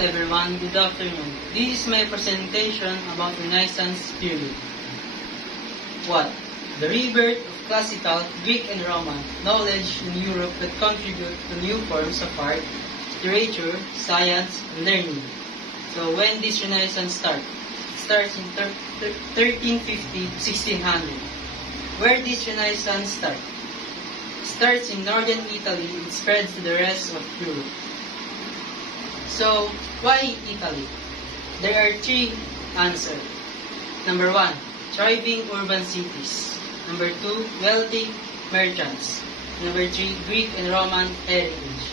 everyone, good afternoon. This is my presentation about Renaissance period. What? The rebirth of classical, Greek and Roman knowledge in Europe that contribute to new forms of art, literature, science, and learning. So when this Renaissance starts? It starts in 1350 to 1600. Where this Renaissance starts? It starts in northern Italy and spreads to the rest of Europe. So, why Italy? There are three answers. Number 1, thriving urban cities. Number 2, wealthy merchants. Number 3, Greek and Roman heritage.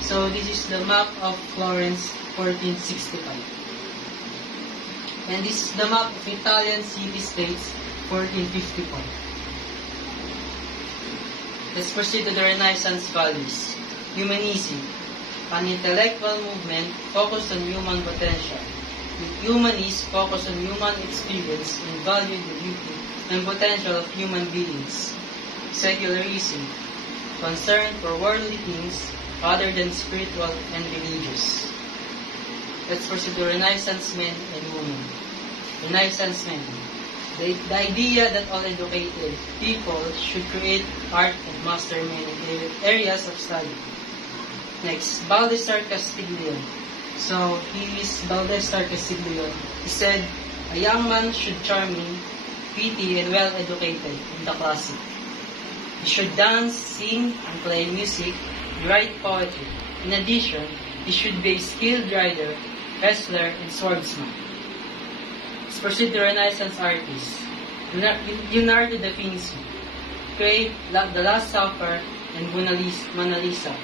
So, this is the map of Florence, 1465. And this is the map of Italian city-states, 1455. Let's proceed to the Renaissance values. Humanism, an intellectual movement focused on human potential. Humanists focus on human experience and value the beauty and potential of human beings. Secularism, concern for worldly things rather than spiritual and religious. Let's proceed to Renaissance men and women. Renaissance men. The idea that all educated people should create art and master many areas of study. Next, Baldassare Castiglione. So, he is Baldassare Castiglione. He said, a young man should charming, witty, and well-educated in the classic. He should dance, sing, and play music, write poetry. In addition, he should be a skilled rider, wrestler, and swordsman. Let's proceed to Renaissance artists. Leonardo da Vinci created The Last Supper and Mona Lisa.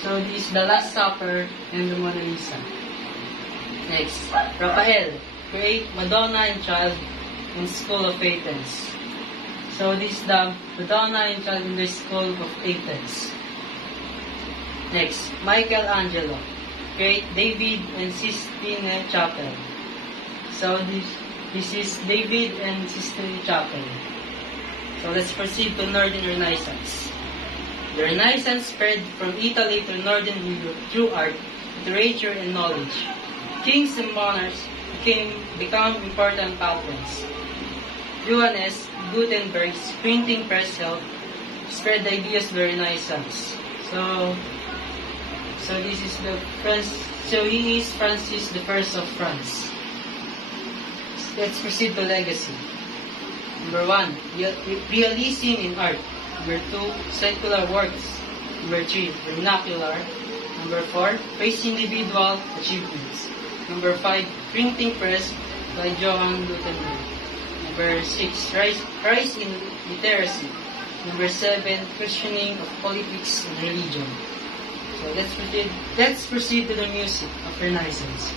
So, this is The Last Supper and the Mona Lisa. Next, Raphael create Madonna and Child in School of Athens. So, this is the Madonna and Child in the School of Athens. Next, Michelangelo create David and Sistine Chapel. So, this is David and Sistine Chapel. So, let's proceed to Northern Renaissance. The Renaissance spread from Italy to northern Europe through art, literature, and knowledge. Kings and monarchs become important patrons. Johannes Gutenberg's printing press helped spread the ideas of the Renaissance. So this is he is Francis I of France. Let's proceed to legacy. Number 1, realism in art. Number 2, secular works. Number 3, vernacular. Number 4, praise individual achievements. Number 5, printing press by Johann Gutenberg. Number 6, rise in literacy. Number 7, questioning of politics and religion. So let's proceed to the music of Renaissance.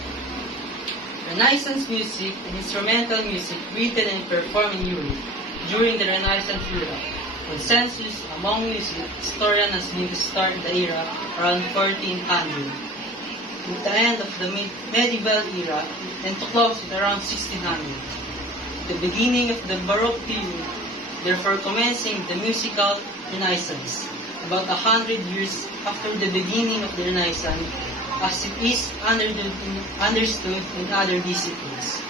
Renaissance music and instrumental music written and performed in Europe during the Renaissance era. Consensus among music historians has been to start the era around 1400, with the end of the medieval era, and to close it around 1600. The beginning of the Baroque period, therefore commencing the musical Renaissance, about 100 years after the beginning of the Renaissance, as it is understood in other disciplines.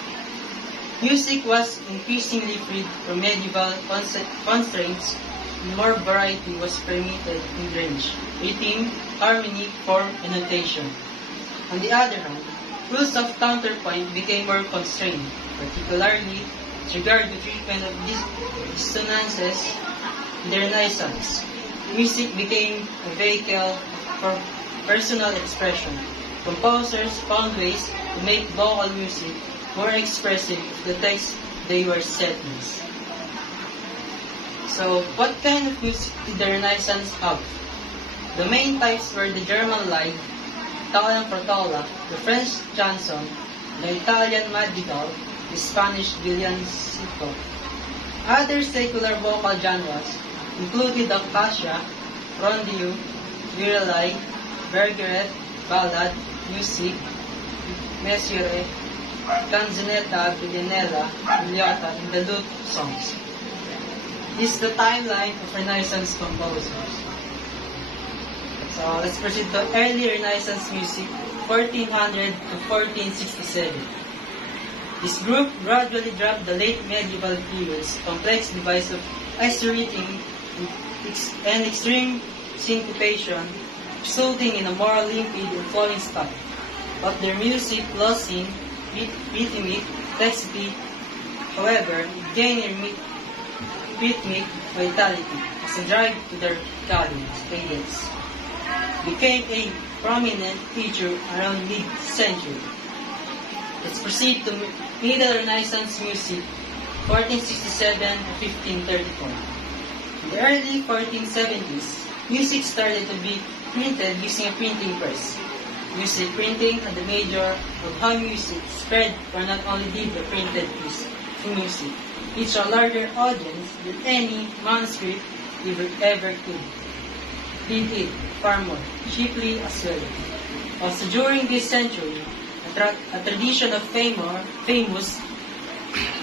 Music was increasingly freed from medieval constraints, and more variety was permitted in range, rhythm, harmony, form, and notation. On the other hand, rules of counterpoint became more constrained, particularly with regard to treatment of dissonances in the Renaissance. Music became a vehicle for personal expression. Composers found ways to make vocal music more expressive of the text they were setting. So, what kind of music did the Renaissance have? The main types were the German Lied, Italian Portola, the French chanson, the Italian Madrigal, the Spanish Villancico. Other secular vocal genres included the Acacia, Rondeau, Virelai, Bergeret, Ballad, Music, Mesure, Canzonetta, Villanella, Villota, and the lute songs. This is the timeline of Renaissance composers. So let's proceed to early Renaissance music, 1400 to 1467. This group gradually dropped the late medieval period's complex device of isolating and extreme syncopation, resulting in a more limpid and flowing style. But their music lost in rhythmic complexity, however, it gained in rhythmic vitality as a drive to their cadence became a prominent feature around mid-century. Let's proceed to Middle Renaissance music, 1467 to 1534. In the early 1470s, music started to be printed using a printing press. Music printing had the major of how music spread for not only did the printed piece of music reach a larger audience than any manuscript ever could. Did it far more cheaply as well. Also during this century, a tradition of famous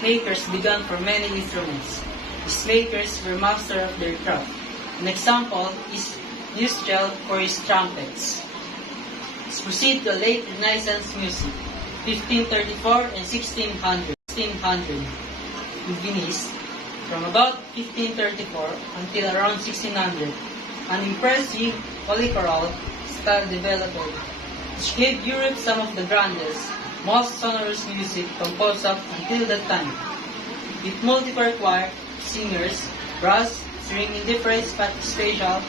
makers began for many instruments. These makers were masters of their craft. An example is Euskel for his trumpets. Let's proceed to late Renaissance music, 1534 and 1600. In Venice, from about 1534 until around 1600, an impressive polychoral style developed, which gave Europe some of the grandest, most sonorous music composed up until that time. With multiple choir, singers, brass, string in different spatial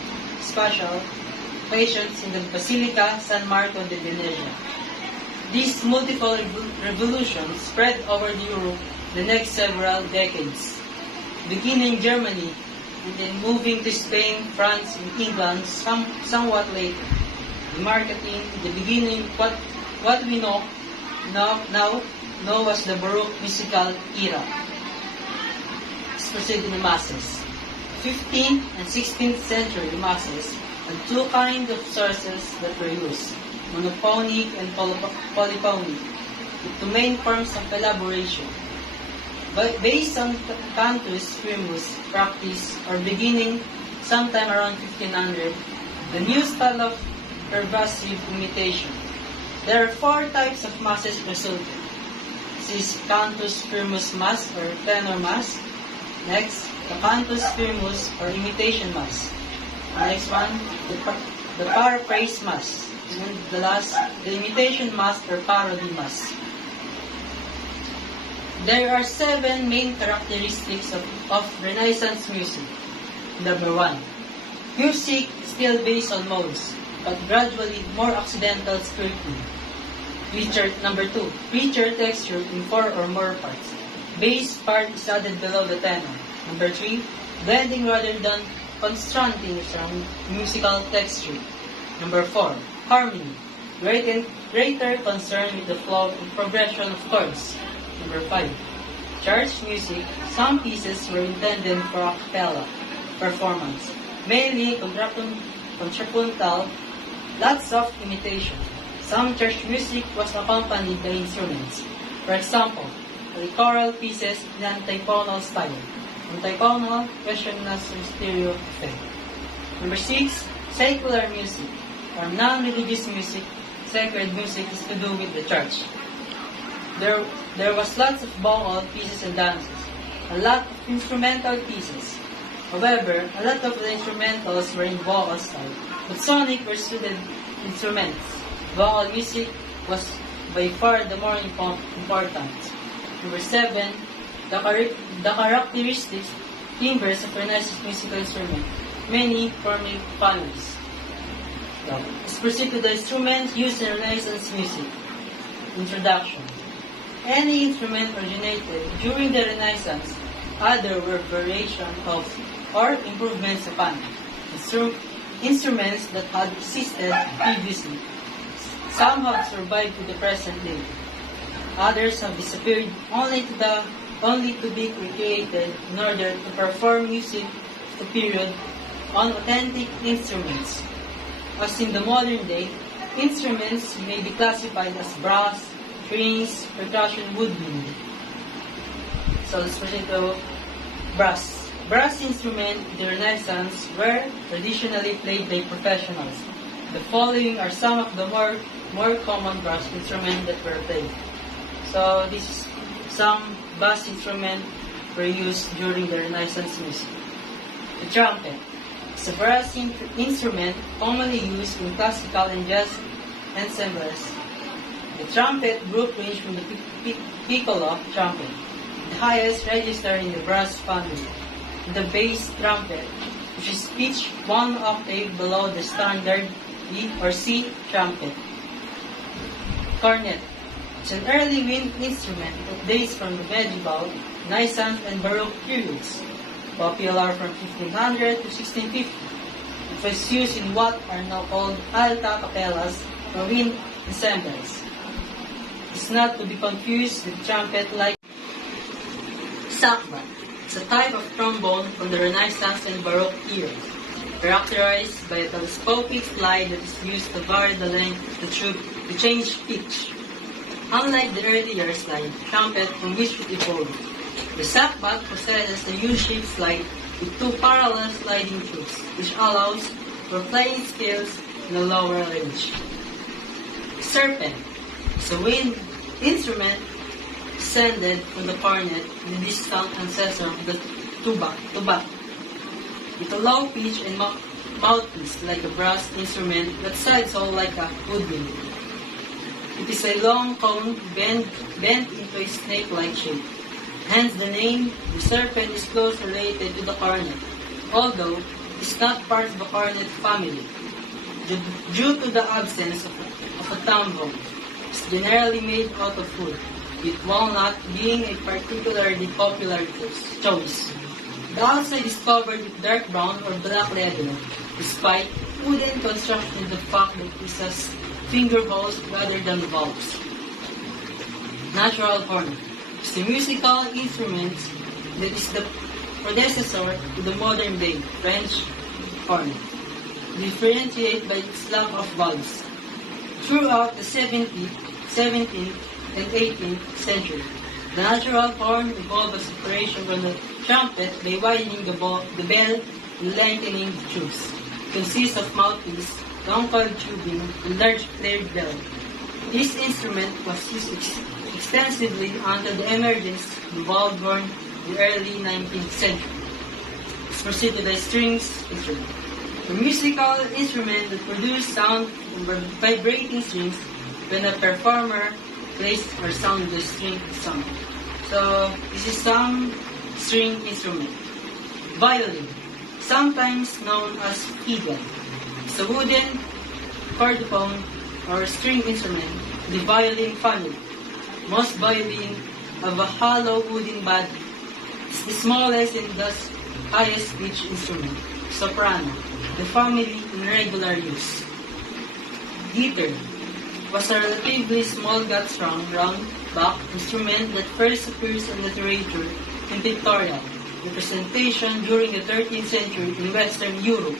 patients in the Basilica San Marco de Venezia. These multiple revolutions spread over Europe the next several decades, beginning in Germany and then moving to Spain, France, and England somewhat later, marketing the beginning of what we now know as the Baroque musical era. Let's proceed to the masses. 15th and 16th century masses had two kinds of sources that were used, monophonic and polyphonic, with two main forms of elaboration. Based on cantus firmus practice or beginning sometime around 1500, the new style of pervasive imitation. There are four types of masses resulted. This is cantus firmus mass or tenor mass. Next, the cantus firmus or imitation mass. The next one, the paraphrase mass. And the last, the imitation mass or parody mass. There are 7 main characteristics of Renaissance music. Number 1, music still based on modes, but gradually more accidental scripting. Number 2, richer texture in 4 or more parts. Bass part is added below the tenor. Number 3, blending rather than constraining from musical texture. Number 4, harmony. Greater concern with the flow and progression of chords. Number 5, church music. Some pieces were intended for a cappella performance, mainly contrapuntal, lots of imitation. Some church music was accompanied by instruments. For example, the choral pieces in antiphonal style. Antiphonal questionless stereo effect. Number 6, secular music, or non-religious music. Sacred music is to do with the church. There was lots of vocal pieces and dances, a lot of instrumental pieces. However, a lot of the instrumentals were in vocal style, but sonic were suited instruments. Vocal music was by far the more important. Number 7, the characteristics, timbres of Renaissance musical instrument, many forming families. Let's proceed to the instruments used in Renaissance music. Introduction. Any instrument originated during the Renaissance, other were variations of or improvements upon instruments that had existed previously. Some have survived to the present day. Others have disappeared only to be recreated in order to perform music of the period on authentic instruments. As in the modern day, instruments may be classified as brass, strings, percussion, woodwind. So let's proceed to brass. Brass instruments in the Renaissance were traditionally played by professionals, The following are some of the more common brass instruments that were played. So this is some brass instruments were used during the Renaissance music. The trumpet is a brass instrument commonly used in classical and jazz ensembles. The trumpet group range from the piccolo trumpet, the highest register in the brass family, to the bass trumpet, which is pitched one octave below the standard E or C trumpet. Cornet. It's an early wind instrument that dates from the medieval, Renaissance, and Baroque periods, popular from 1500 to 1650. It was used in what are now called alta capellas or wind ensembles. It's not to be confused with trumpet-like sackbut. It's a type of trombone from the Renaissance and Baroque era, characterized by a telescopic slide that is used to vary the length of the tube to change pitch. Unlike the earlier slide trumpet from which it evolved, the sackbut possesses a U-shaped slide with two parallel sliding tubes, which allows for playing scales in a lower range. Serpent is a wind instrument descended from the cornet, the distant ancestor of the tuba, with a low pitch and mouthpiece like a brass instrument that sides all like a woodwind. It is a long cone bent into a snake-like shape. Hence the name, the serpent is close related to the cornet, although it is not part of the cornet family. Due to the absence of a tambour, it is generally made out of wood, with walnut being a particularly popular choice. The outside is covered with dark brown or black leather, despite wooden construction the fact that it has finger holes rather than valves. Natural horn is a musical instrument that is the predecessor to the modern day French horn, differentiated by its lack of valves. Throughout the 17th, and 18th century, the natural horn evolved as separation from the trumpet by widening the bell and lengthening the tubes. It consists of mouthpiece, long coiled tubing, and large flared bell. This instrument was used extensively until the emergence of the valve horn in the early 19th century. Let's proceed to the strings instrument. A musical instrument that produces sound from vibrating strings when a performer plays or sounds the string sound. So, this is some string instrument. Violin, sometimes known as fiddle. It's a wooden chordophone or string instrument in the violin family. Most violin have a hollow wooden body. It's the smallest and thus highest pitch instrument. Soprano, the family in regular use. Guitar was a relatively small gut-strung, round back instrument that first appears in literature and pictorial representation during the 13th century in Western Europe,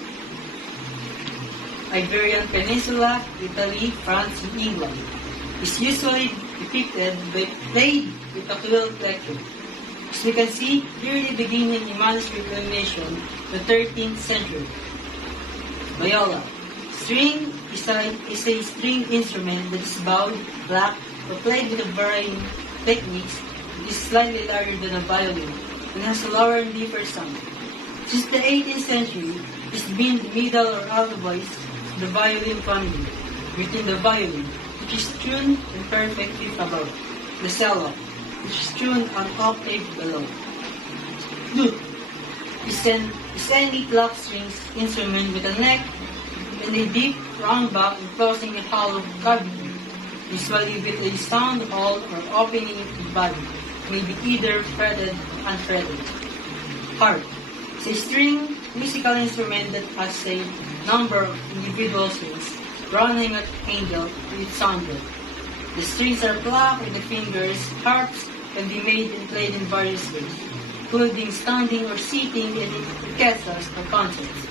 Iberian Peninsula, Italy, France, and England. Is usually depicted by played with a quill lecture. As we can see, clearly beginning in manuscript illumination, the 13th century. Viola. String is a string instrument that is bowed, black, or played with varying techniques. It is slightly larger than a violin and has a lower and deeper sound. Since the 18th century, it has been the middle or alto voice of the violin family within the violin, which is tuned in perfect fifth above. The cello, which is tuned an octave below. Lute is any black strings instrument with a neck and a deep round back enclosing a hollow cavity, usually with a sound hole or opening in the body, may be either fretted or unfretted. Harp is a string musical instrument that has a number of individual strings running at an angle to its soundboard. The strings are plucked with the fingers. Harps can be made and played in various ways, including standing or sitting in orchestras or concerts.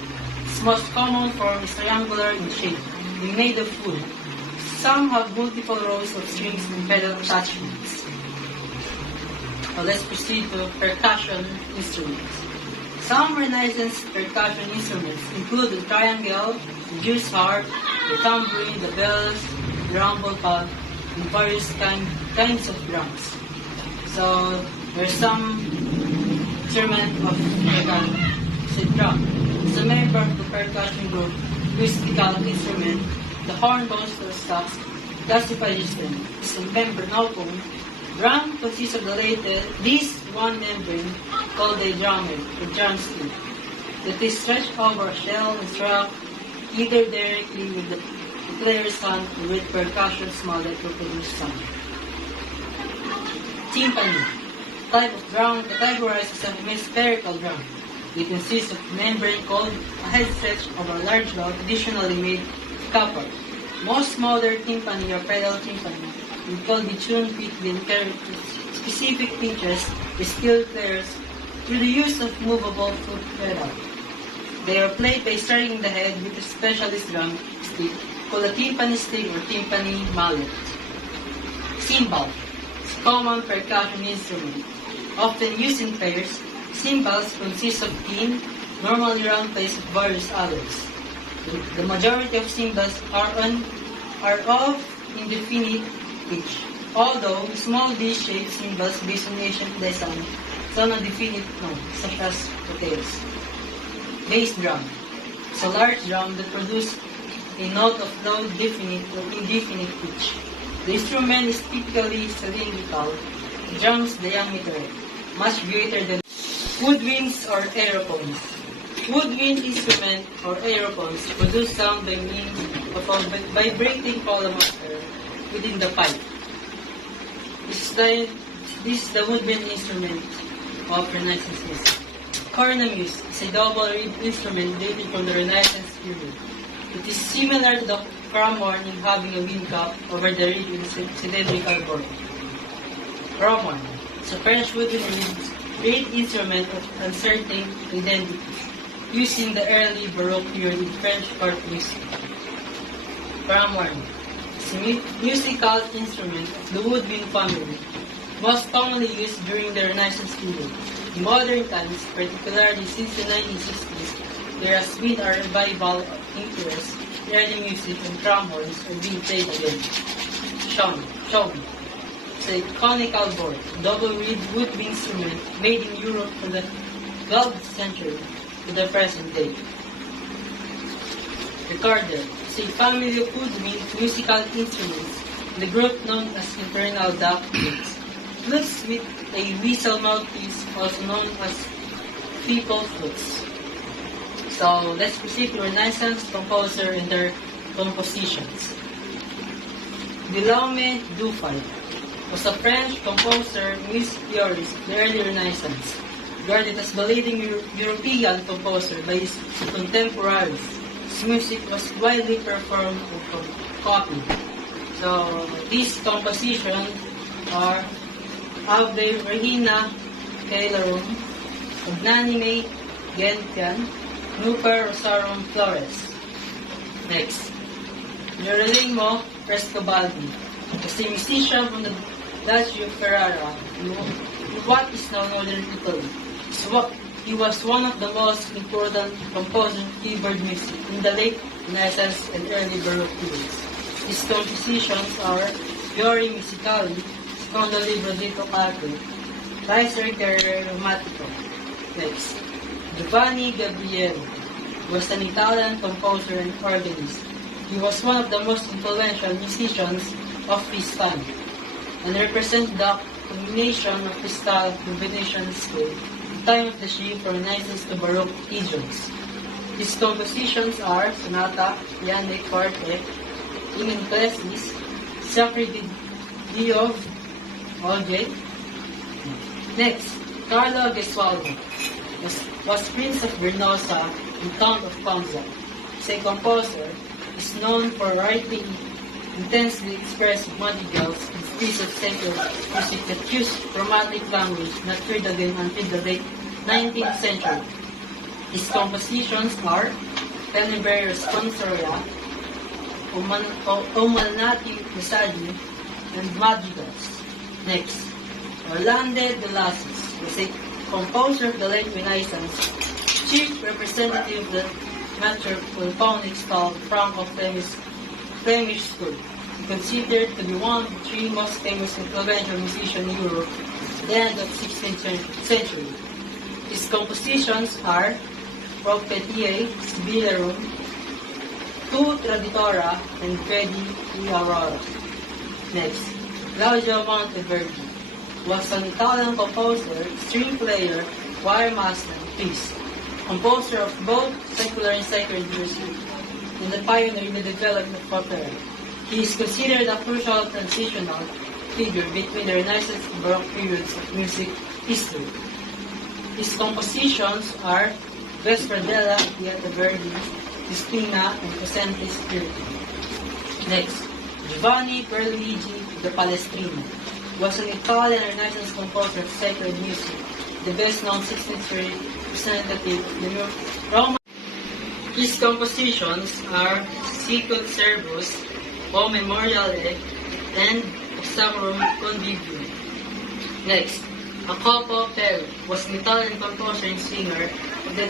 Its most common form is triangular in shape and made of wood. Some have multiple rows of strings and pedal attachments. Now let's proceed to percussion instruments. Some Renaissance percussion instruments include the triangle, the Jew's harp, the tambourine, the bells, the rumble pad, and various kinds of drums. So there's some instrument of percussion drum. As a member of the percussion group, musical instrument, the horn goes to the sax, classified instrument. As a member notum, drum consists of least one membrane called a drummer, or drumstick, that is stretched over a shell and struck either directly with the player's hand or with percussion mallet to produce sound. Timpani, type of drum categorized as a hemispherical drum. It consists of a membrane called a head stretch over a large valve additionally made of copper. Most modern timpani or pedal timpani will call the tune pit will carry specific pitches with skilled players through the use of movable foot pedal. They are played by striking the head with a specialist drum stick called a timpani stick or timpani mallet. Cymbal is a common percussion instrument. Often used in pairs, cymbals consist of tin, normally round plates of various alloys. The majority of cymbals are of indefinite pitch, although small D-shaped cymbals based on ancient design sound a definite note, such as potatoes. Bass drum is a large drum that produces a note of low definite or indefinite pitch. The instrument is typically cylindrical, the drum's diameter much greater than woodwinds or aerophones. Woodwind instrument or aerophones produce sound by means of a vibrating column of air within the pipe. This is the woodwind instrument of Renaissance music. Cornemuse is a double-reed instrument dating from the Renaissance period. It is similar to the cromorne in having a wind cap over the reed with a cylindrical board. Cromorne is a French wooden reed instrument of uncertain identity, used in the early Baroque period in French court music. Cromorne is a musical instrument of the woodwind family, most commonly used during the Renaissance period. In modern times, particularly since the 1960s, there has been a revival of interest in early music and cromornes are being played again. Shawm is a conical board, double-reed woodwind instrument made in Europe from the 12th century to the present day. Recorder is a family of woodwind musical instruments in the group known as internal duck flutes. Flutes with a whistle mouthpiece, also known as people flutes. So let's proceed to Renaissance composer and their compositions. Guillaume Dufay was a French composer and music theorist of the early Renaissance, regarded as the leading European composer by his contemporaries. His music was widely performed or copied. So these compositions are Ave Regina Caelorum, Magnanime Gentian, Nuper Rosarum Flores. Next, Gerolamo Frescobaldi was a musician from the Duchy of Ferrara in what is now northern Italy. He was one of the most important composers of keyboard music in the late Renaissance and early Baroque periods. His compositions are Fiori Musicali, Secondo Libro Dito Calco, Risercare Romantico. Next, Giovanni Gabrieli was an Italian composer and organist. He was one of the most influential musicians of his time and represented the combination of his style of combination scale, the time of the shift from Renaissance to Baroque idioms. His compositions are Sonata, Piano Quartet, In Ecclesis, Sacre Dio Olge. Next, Carlo Gesualdo was Prince of Vernosa and Count of Ponza. As a composer, is known for writing intensely expressive madrigals and pieces of secular music that used chromatic language not heard again until the late 19th century. His compositions are Tenebrae Responsoria, Umalnati Presagi, and Madrigals. Next, Orlando de Lassus was a composer of the late Renaissance, chief representative of the metropolyphonic style of Franco-Flemish Flemish school, considered to be one of the three most famous influential musicians in Europe at the end of the 16th century. His compositions are Propetiae Sibilarum, Tu Traditora, and Credi e Aurora. Next, Claudio Monteverdi was an Italian composer, string player, choir master, and priest, composer of both secular and sacred music, and a pioneer in the development of opera. He is considered a crucial transitional figure between the Renaissance and Baroque periods of music history. His compositions are Vesperdella, Pieta Verdi, Distina, and Crescente Spiritu. Next, Giovanni Pierluigi da Palestrina was an Italian Renaissance composer of sacred music, the best-known 16th century representative of the Roman. His compositions are Sicut Servus, O Memoriale, and Examorum Convivium. Next, Jacopo Peri was an Italian composer and singer of the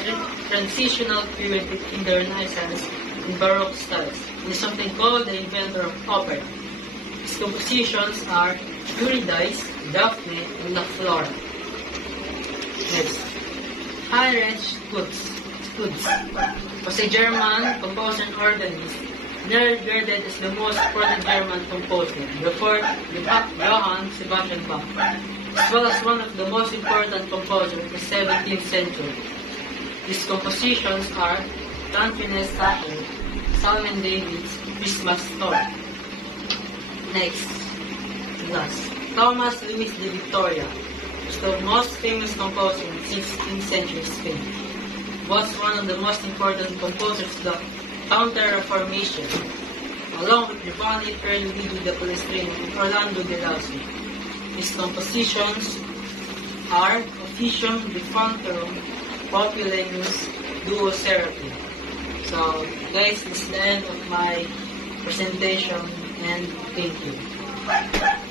transitional period between the Renaissance and Baroque styles. He is something called the inventor of opera. His compositions are Eurydice, Daphne, and La Flora. Next, Heinrich Schütz was a German composer and organist, regarded as the most important German composer, before Johann Sebastian Bach, as well as one of the most important composers of the 17th century. His compositions are Tancred's Satyr, Salmon David's Christmas Story. Next, last, Thomas Luis de Victoria was the most famous composer in 16th century Spain. Was one of the most important composers of the Counter-Reformation, along with Giovanni Pierluigi da Palestrina and Orlando de Lasso. His compositions are Officium Defunctorum, Populenus, Duo Seraphim. So, guys, this is the end of my presentation, and thank you.